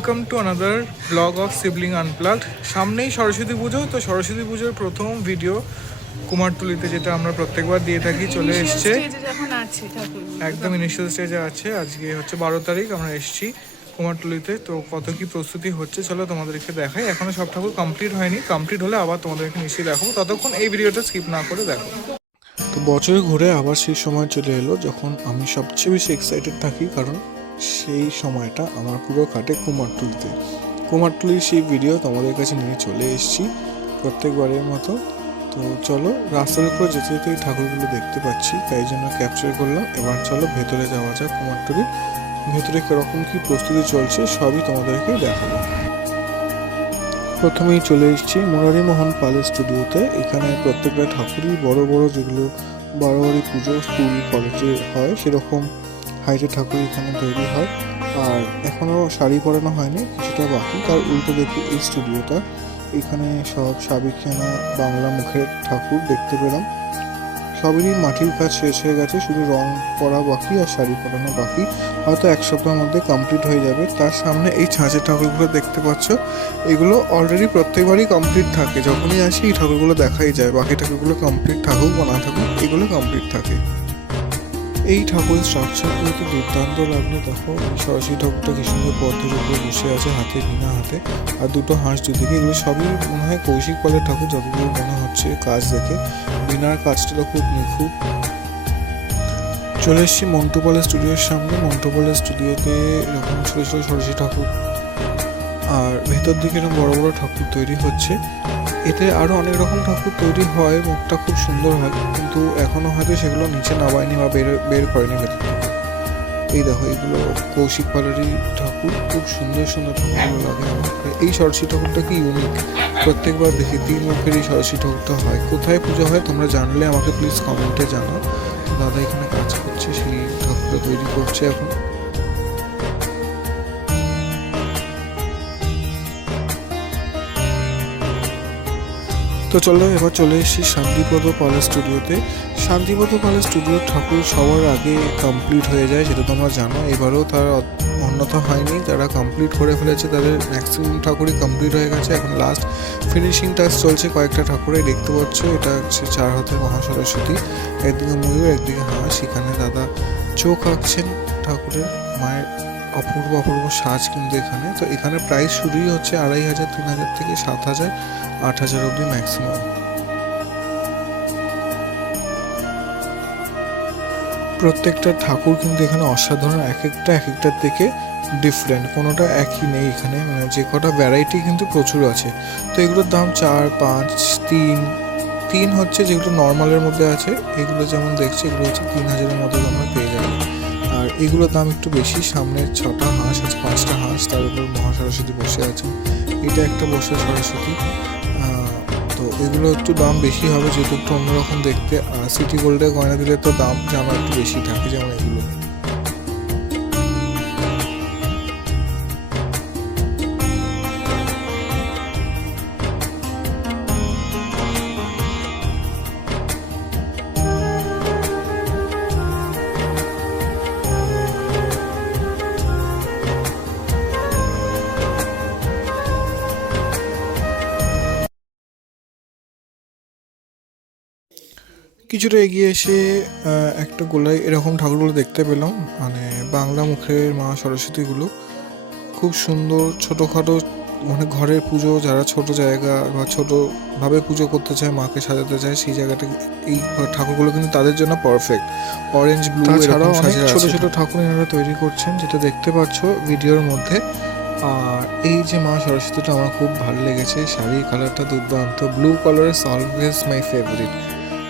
Welcome to another blog of sibling unplugged. সামনেই সরস্বতী পুজো, তো সরস্বতী পুজোর প্রথম ভিডিও কুমারটুলিতে, যেটা আমরা প্রত্যেকবার দিয়ে থাকি, চলে এসছে। একদম ইনিশিয়াল স্টেজে আছে। আজকে হচ্ছে 12 তারিখ, আমরা এসেছি কুমারটুলিতে। তো কত কি প্রস্তুতি হচ্ছে চলো তোমাদেরকে দেখাই। এখনো সব ঠাকুর কমপ্লিট হয়নি, কমপ্লিট হলে আবার তোমাদেরকে নিশ্চয়ই দেখাবো। ততক্ষণ এই ভিডিওটা স্কিপ না করে দেখো। তো বছর ঘুরে আবার সেই সময় চলে এলো যখন আমি সবচেয়ে বেশি এক্সাইটেড থাকি, কারণ সেই সময়টা আমার পুরো কাটে কুমারটুলিতে। কুমারটুলির সেই ভিডিও তোমাদের কাছে নিয়ে চলে এসেছি প্রত্যেকবারের মতো। তো চলো, রাস্তার উপর যেতে যেতে এই ঠাকুরগুলো দেখতে পাচ্ছি, তাই জন্য ক্যাপচার করলাম। এবার চলো ভেতরে যাওয়া যাক। কুমারটুলির ভেতরে কীরকম কী প্রস্তুতি চলছে সবই তোমাদেরকে দেখাবো। প্রথমেই চলে এসেছি মুরারি মোহন পালের স্টুডিওতে। এখানে প্রত্যেকটা ঠাকুরই বড় বড়, যেগুলো বারোয়ারি পুজো স্কুল কলেজে হয় সেরকম হাইটের ঠাকুর এখানে তৈরি হয়। আর এখনও শাড়ি পরানো হয়নি, কিছুটা বাকি। তার উল্টো দেখি এই স্টুডিওটা, এখানে সব সাবেকিয়ানা বাংলা মুখের ঠাকুর দেখতে পেলাম। সবেরই মাটির কাজ শেষ হয়ে গেছে, শুধু রং করা বাকি আর শাড়ি পরানো বাকি। হয়তো এক সপ্তাহের মধ্যে কমপ্লিট হয়ে যাবে। তার সামনে এই ছাঁচের ঠাকুরগুলো দেখতে পাচ্ছ, এগুলো অলরেডি প্রত্যেকবারই কমপ্লিট থাকে। যখনই আসি এই ঠাকুরগুলো দেখাই যায়। বাকি ঠাকুরগুলো কমপ্লিট থাকুক বা না থাকুক, এগুলো কমপ্লিট থাকে। এই ঠাকুরের স্ট্রাকচারগুলো তো দুর্দান্ত লাগলো। দেখো সরস্বতী ঠাকুরটা কি সুন্দর পদ্মের উপরে বসে আছে, হাতে বিনা হাতে, আর দুটো হাঁস দুদিকে। এগুলো সবই মনে হয় কৌশিক পালের ঠাকুর, যতদূর মনে হচ্ছে কাজ দেখে। বিনার কাজটা খুব নিখুঁত। চলে এসেছি মন্টু পালের স্টুডিওর সামনে। মন্টু পালের স্টুডিওতে এরকম ছোটো ছোটো সরস্বতী ঠাকুর আর ভেতর দিকে এরকম বড় বড় ঠাকুর তৈরি হচ্ছে। এতে আরও অনেক রকম ঠাকুর তৈরি হয়, মুখটা খুব সুন্দর হয়, কিন্তু এখনও হয়তো সেগুলো নিচে নামায়নি বা বের করেনি ভেতর থেকে। এই দেখো, এগুলো কৌশিক পালেরই ঠাকুর, খুব সুন্দর সুন্দর ঠাকুরগুলো লাগে আমার। এই সরস্বতী ঠাকুরটা কি ইউনিক, প্রত্যেকবার দেখি 3 মুখের এই সরস্বতী ঠাকুরটা হয়। কোথায় পুজো হয় তোমরা জানলে আমাকে প্লিজ কমেন্টে জানাও। দাদা এখানে কাজ করছে, সেই ঠাকুরটা তৈরি করছে এখন। তো চলো, এবার চলে এসেছি শান্তিপদ পালের স্টুডিওতে। শান্তিপদ পালের স্টুডিওর ঠাকুর সবার আগে কমপ্লিট হয়ে যায়, সেটা তোমরা জানো। এবারেও তারা অন্যথা হয়নি, তারা কমপ্লিট করে ফেলেছে। তাদের ম্যাক্সিমাম ঠাকুরই কমপ্লিট হয়ে গেছে। এখন লাস্ট ফিনিশিং টাচ চলছে কয়েকটা ঠাকুরে। দেখতে পাচ্ছ, এটা হচ্ছে 4 হাতের মহাসরস্বতী, একদিকে ময়ূর একদিকে হাঁস। এখানে দাদা চোখ আঁকছেন ঠাকুরের। মায়ের অপূর্ব অপূর্ব সাজ কিন্তু এখানে। তো এখানে প্রাইস শুরুই হচ্ছে 2500, 3000 থেকে 7000, 8000 অব্দি ম্যাক্সিমাম। প্রত্যেকটা ঠাকুর কিন্তু এখানে অসাধারণ, এক একটার থেকে ডিফারেন্ট, কোনোটা একই নেই এখানে। মানে যে কটা ভ্যারাইটি কিন্তু প্রচুর আছে। তো এগুলোর দাম 4, 5, 3 হচ্ছে যেগুলো নর্মালের মধ্যে আছে। এগুলো যেমন দেখছি, এগুলো হচ্ছে 3000-এর মধ্যে তোমরা পেয়ে যাবে। আর এগুলোর দাম একটু বেশি। সামনের 6টা হাঁস আছে, 5টা হাঁস, তার উপর মহাসরস্বতী বসে আছে। এটা একটা বসে সরস্বতী। তো এগুলো একটু দাম বেশি হবে, যেহেতু একটু অন্যরকম দেখতে। আর সিটি গোল্ডে গয়না দিলে তো দাম জানো একটু বেশি থাকে, যেমন এগুলো। কিছুটা এগিয়ে এসে একটা গোলায় এরকম ঠাকুরগুলো দেখতে পেলাম, মানে বাংলা মুখের মা সরস্বতীগুলো। খুব সুন্দর, ছোটোখাটো, মানে ঘরের পুজো, যারা ছোট জায়গা বা ছোটোভাবে পুজো করতে চায়, মাকে সাজাতে চায়, সেই জায়গাটা এই ঠাকুরগুলো কিন্তু তাদের জন্য পারফেক্ট। অরেঞ্জ ব্লু এছাড়াও অনেক ছোটো ছোটো ঠাকুর এনারা তৈরি করছেন, যেটা দেখতে পাচ্ছ ভিডিওর মধ্যে। আর এই যে মা সরস্বতীটা আমার খুব ভালো লেগেছে, শাড়ির কালারটা দুর্দান্ত, ব্লু কালারের অলওয়েজ মাই ফেভারিট।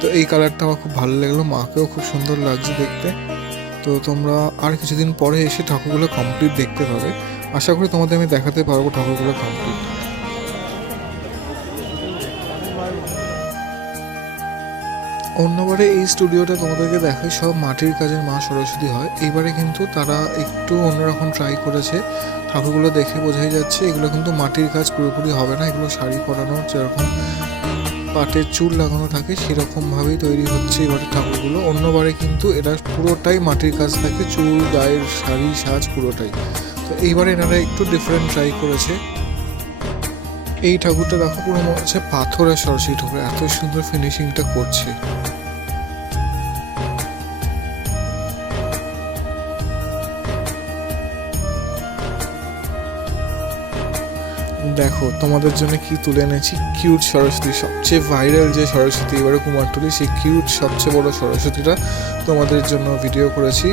তো এই কালারটা আমার খুব ভালো লাগলো, মাকেও খুব সুন্দর লাগছে দেখতে। তো তোমরা আর কিছুদিন পরে এসে ঠাকুরগুলো কমপ্লিট দেখতে পাবে। আশা করি তোমাদের আমি দেখাতে পারবো ঠাকুরগুলো কমপ্লিট। অন্যবারে এই স্টুডিওটা তোমাদেরকে দেখায় সব মাটির কাজের মা সরস্বতী হয়। এইবারে কিন্তু তারা একটু অন্যরকম ট্রাই করেছে। ঠাকুরগুলো দেখে বোঝাই যাচ্ছে এগুলো কিন্তু মাটির কাজ পুরোপুরি হবে না। এগুলো শাড়ি পরানো, যেরকম পাটের চুল লাগানো থাকে সেরকমভাবেই তৈরি হচ্ছে এবারে ঠাকুরগুলো। অন্যবারে কিন্তু এটা পুরোটাই মাটির কাজ থাকে, চুল, গায়ের শাড়ি সাজ পুরোটাই। তো তো এইবার এনারা একটু ডিফারেন্ট ট্রাই করেছে। এই ঠাকুরটা দেখো পুরো মনে হচ্ছে পাথরের সরস্বতী ঠাকুর, এত সুন্দর ফিনিশিংটা করছে। দেখো তোমাদের জন্য কি তুলে এনেছি, কিউট সরস্বতী, সবচেয়ে ভাইরাল যে সরস্বতী এবারে কুমারটুলি, সেই কিউট সবচেয়ে বড় সরস্বতীটা তোমাদের জন্য ভিডিও করেছি।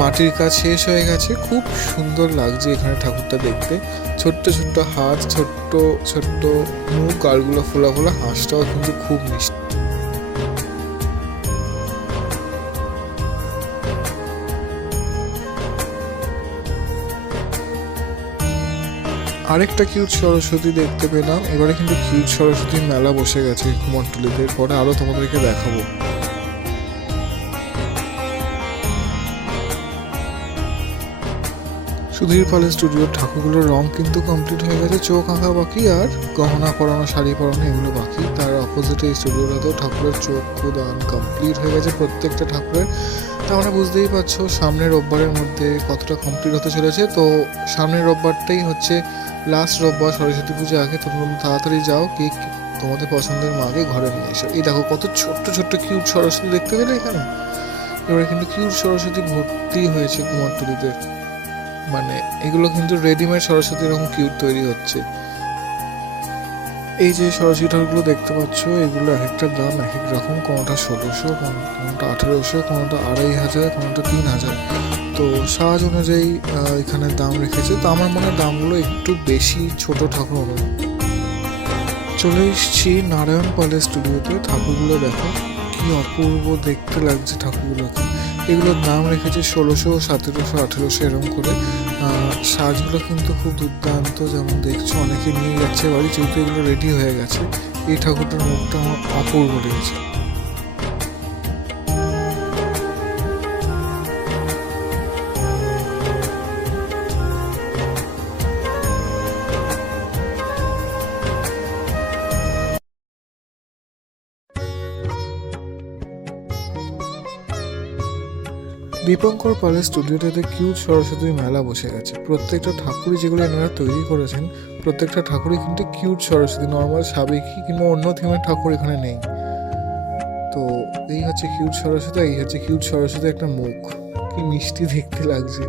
মাটির কাজ শেষ হয়ে গেছে, খুব সুন্দর লাগছে এখানে ঠাকুরটা দেখতে। ছোট্ট ছোট্ট হাত, ছোট্ট ছোট্ট মুখ, গালগুলো ফোলা ফোলা, হাঁসটাও কিন্তু খুব মিষ্টি। আরেকটা কিউট সরস্বতী দেখতে পেলাম, এবারে কিন্তু কিউট সরস্বতীর মেলা বসে গেছে কুমারটুলিতে, পরে আরো তোমাদেরকে দেখাবো। সুধীর পালের স্টুডিওর ঠাকুরগুলোর রং কিন্তু কমপ্লিট হয়ে গেছে, চোখ আঁকা বাকি আর গহনা পরানো, শাড়ি পরানো এগুলো বাকি। তার অপোজিটে এই স্টুডিওটাতেও ঠাকুরের চোখ দান কমপ্লিট হয়ে গেছে প্রত্যেকটা ঠাকুরের। তা আমরা বুঝতেই পারছো সামনের রোববারের মধ্যে কতটা কমপ্লিট হতে চলেছে। তো সামনের রোববারটাই হচ্ছে লাস্ট রোববার সরস্বতী পুজো আগে, তোমরা তাড়াতাড়ি যাও, কেক তোমাদের পছন্দের মাকে ঘরে নিয়ে এসো। এই দেখো কত ছোট্ট ছোট্ট কিউট সরস্বতী দেখতে পেলে এখানে। এবারে কিন্তু কিউট সরস্বতী ভর্তি হয়েছে কুমারটুলিতে, মানে এগুলো কিন্তু রেডিমেড সরস্বতী এরকম কিউট তৈরি হচ্ছে। এই যে সরস্বতী ঠাকুরগুলো দেখতে পাচ্ছ, এগুলো এক একটা দাম এক এক রকম, কোনোটা 1600, কোনোটা 1800, কোনোটা 2500, কোনোটা 3000। তো সাজ অনুযায়ী এখানে দাম রেখেছে। তো আমার মনে হয় দামগুলো একটু বেশি ছোট ঠাকুর অনুযায়ী। চলে এসেছি নারায়ণ পালের স্টুডিওতে। ঠাকুরগুলো দেখো কি অপূর্ব দেখতে লাগছে ঠাকুরগুলোকে। এগুলোর দাম রেখেছে 1600, 1700, 1800 এরকম করে। সাজগুলো কিন্তু খুব দুর্দান্ত, যেমন দেখছো অনেকে নিয়ে যাচ্ছে বাড়ি, যেহেতু এগুলো রেডি হয়ে গেছে। এই ঠাকুরটার মুখটা আমার অপূর্ব লেগেছে। দীপঙ্কর পালের স্টুডিওটাতে কিউট সরস্বতী মেলা বসে গেছে। প্রত্যেকটা ঠাকুরই যেগুলো এনারা তৈরি করেছেন, প্রত্যেকটা ঠাকুরই কিন্তু কিউট সরস্বতী, নর্মাল সাবেকি কিংবা অন্য থিমের ঠাকুর এখানে নেই। তো এই হচ্ছে কিউট সরস্বতী, এই হচ্ছে কিউট সরস্বতী একটা মুখ, কি মিষ্টি দেখতে লাগছে।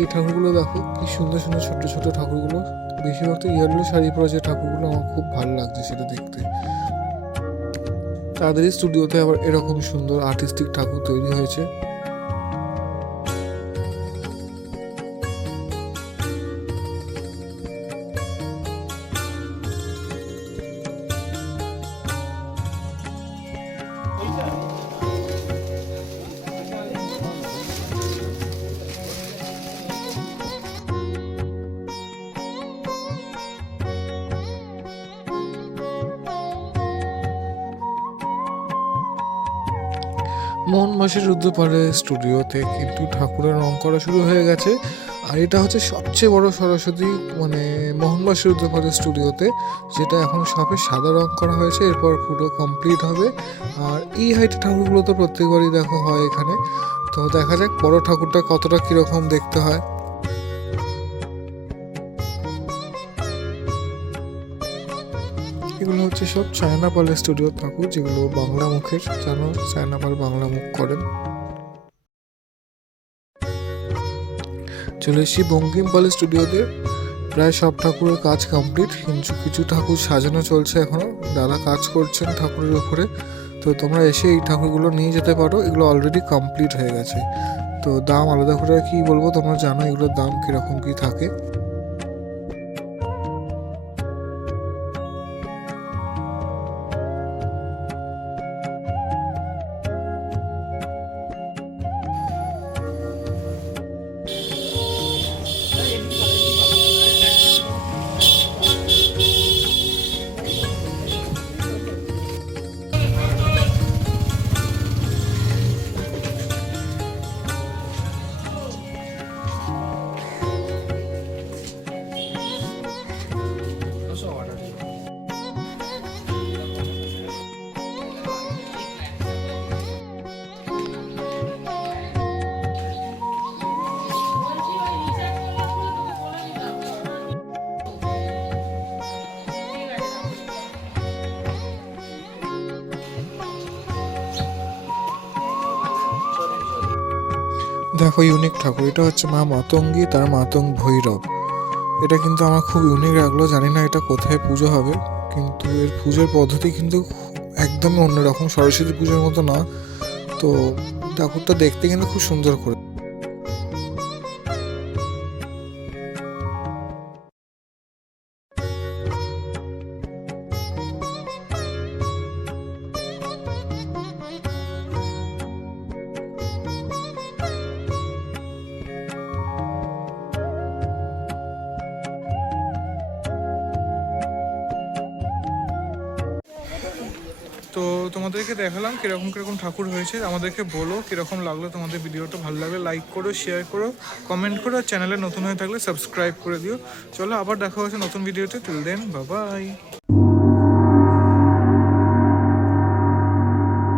এই ঠাকুরগুলো দেখো কি সুন্দর সুন্দর ছোট ছোট ঠাকুরগুলো, বেশিরভাগ তো ইয়েলো শাড়ি পরা যে ঠাকুরগুলো, আমার খুব ভালো লাগছে সেটা দেখতে। তাদেরই স্টুডিওতে আবার এরকম সুন্দর আর্টিস্টিক ঠাকুর তৈরি হয়েছে। মোহন মাসির রুদ্রপালের স্টুডিওতে কিন্তু ঠাকুরের রং করা শুরু হয়ে গেছে। আর এটা হচ্ছে সবচেয়ে বড় সরস্বতী, মানে মোহন মাসির রুদ্রপালের স্টুডিওতে, যেটা এখন সবে সাদা রং করা হয়েছে, এরপর পুরো কমপ্লিট হবে। আর এই হাইটের ঠাকুরগুলো তো প্রত্যেকবারই দেখো হয় এখানে। তো দেখা যাক বড় ঠাকুরটা কতটা কীরকম দেখতে হয়। এগুলো হচ্ছে সব চায়না পালের স্টুডিও ঠাকুর, যেগুলো বাংলা মুখের, জানো চায়না পাল বাংলা মুখ করেন। চলে এসেছি বঙ্কিম পালের স্টুডিওতে। প্রায় সব ঠাকুরের কাজ কমপ্লিট, কিন্তু কিছু ঠাকুর সাজানো চলছে এখনো, দাদা কাজ করছেন ঠাকুরের উপরে। তো তোমরা এসে এই ঠাকুরগুলো নিয়ে যেতে পারো, এগুলো অলরেডি কমপ্লিট হয়ে গেছে। তো দাম আলাদা করে কি বলবো, তোমরা জানো এগুলোর দাম কিরকম কি থাকে। দেখো ইউনিক ঠাকুর, এটা হচ্ছে মা মাতঙ্গী, তার মাতঙ্গ ভৈরব। এটা কিন্তু আমার খুব ইউনিক লাগলো, জানি না এটা কোথায় পুজো হবে, কিন্তু এর পুজোর পদ্ধতি কিন্তু একদমই অন্যরকম, সরস্বতী পুজোর মতো না। তো ঠাকুরটা দেখতে কিন্তু খুব সুন্দর করে। তো তোমাদেরকে দেখালাম কীরকম কীরকম ঠাকুর হয়েছে, আমাদেরকে বলো কীরকম লাগলো তোমাদের ভিডিওটা। ভালো লাগলে লাইক করো, শেয়ার করো, কমেন্ট করো, আর চ্যানেলে নতুন হয়ে থাকলে সাবস্ক্রাইব করে দিও। চলো আবার দেখা হচ্ছে নতুন ভিডিওতে, টিল দেন বাই বাই।